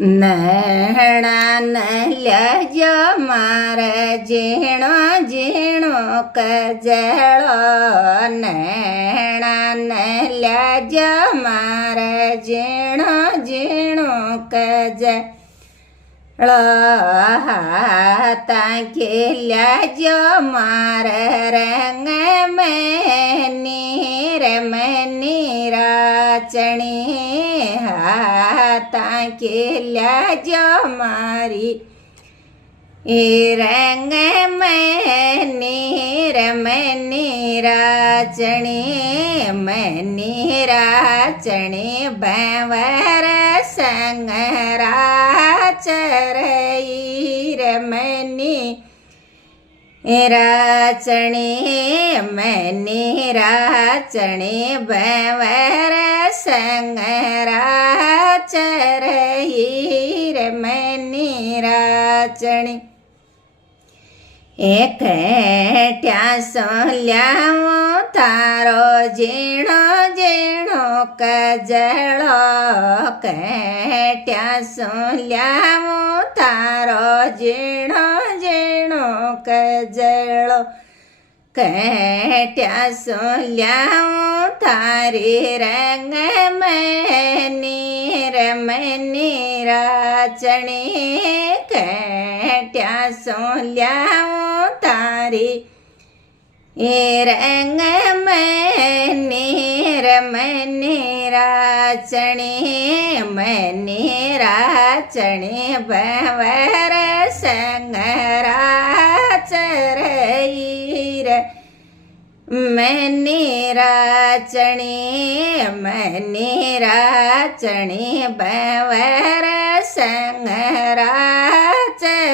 नैणा नल्यो मारे झीणो झीणो कजळो नैणा नल्यो मारे झीणो झीणो कजळो हाता खेल्याजो मारे रंग मनी राचणी हाता खेल्याजो मारी रंग मनी राचणी भंवर संग राचरई मनी राचणी भंवर संग राचरई मनी राचणी एकट्या सोल्यावो तारो झीणो झीणो कजळो कट्या सोल्यावो तारो झीणो झीणो कजळो कट्या सोल्यावो तारी रंग मनी राचणी कट्या सोल्यावो तारी रंग मनी राचणी भंवर संग राचरई मनी राचणी भंवर संग राचरई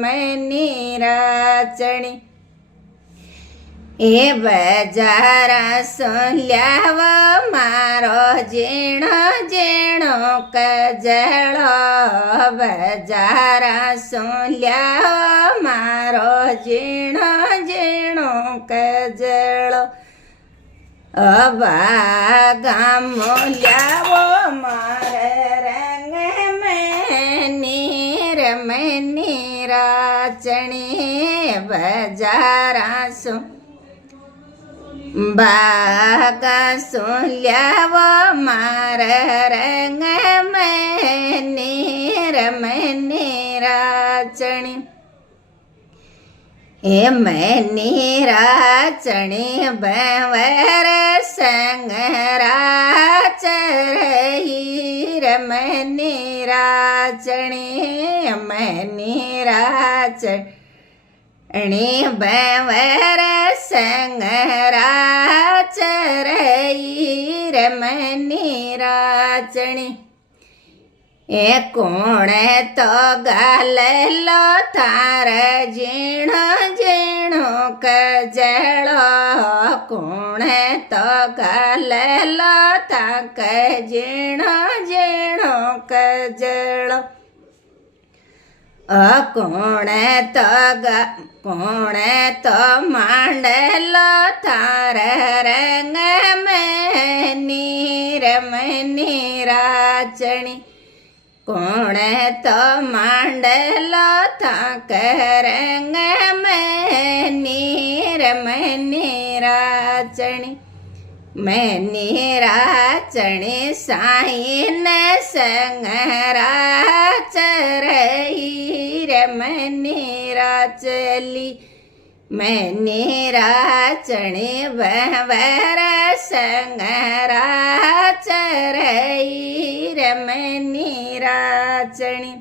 मनी राचणी बजारा सोल्याव मारो झीणो झीणो कजळो बजारा सोल्याव मारो झीणो झीणो कजळो बागा मोल्यावो मार रंग मनी राचणी बजारा सो बागा सोल्यावो मार रंग मनी राचणी मनी राचणी भंवर संग राचरई मनी राचणी भंवर संग राचरई मनी राचणी कोण तो गाललो थार झीणो झीणो कजळो कोण तो गाललो ताक झीणो झीणो कजळो कोण तो मांडलो थार रंग मनी राचणी कोण तो मांडलो थाक रंग मनी राचणी साईन संग राचरई मनी राचली मनी राचणी भंवर संग राचरई मनी राचणी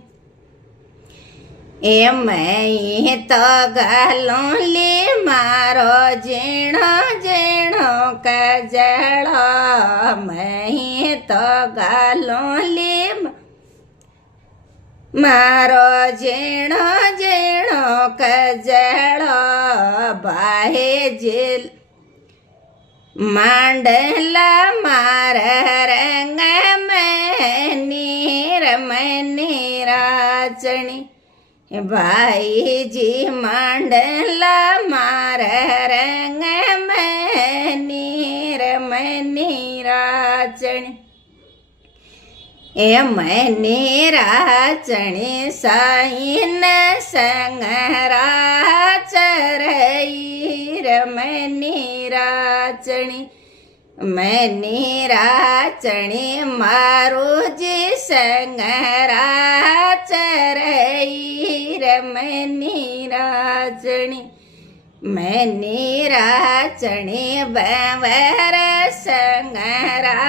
मई तो गालोली मारो झीणो झीणो कजळो मई तो गालोली मारो झीणो झीणो कजळो बाहे झील मांडला मार रंग मनी राचणी बाईजी मांडला मार रंग मनी राचणी એમની રાચણી સાઈન સંગરા ચરઈ રમની રાચણી મની રાચણી મારું જી સંગરા ચરઈ રમની રાચણી મની રાચણી બવર સંગરા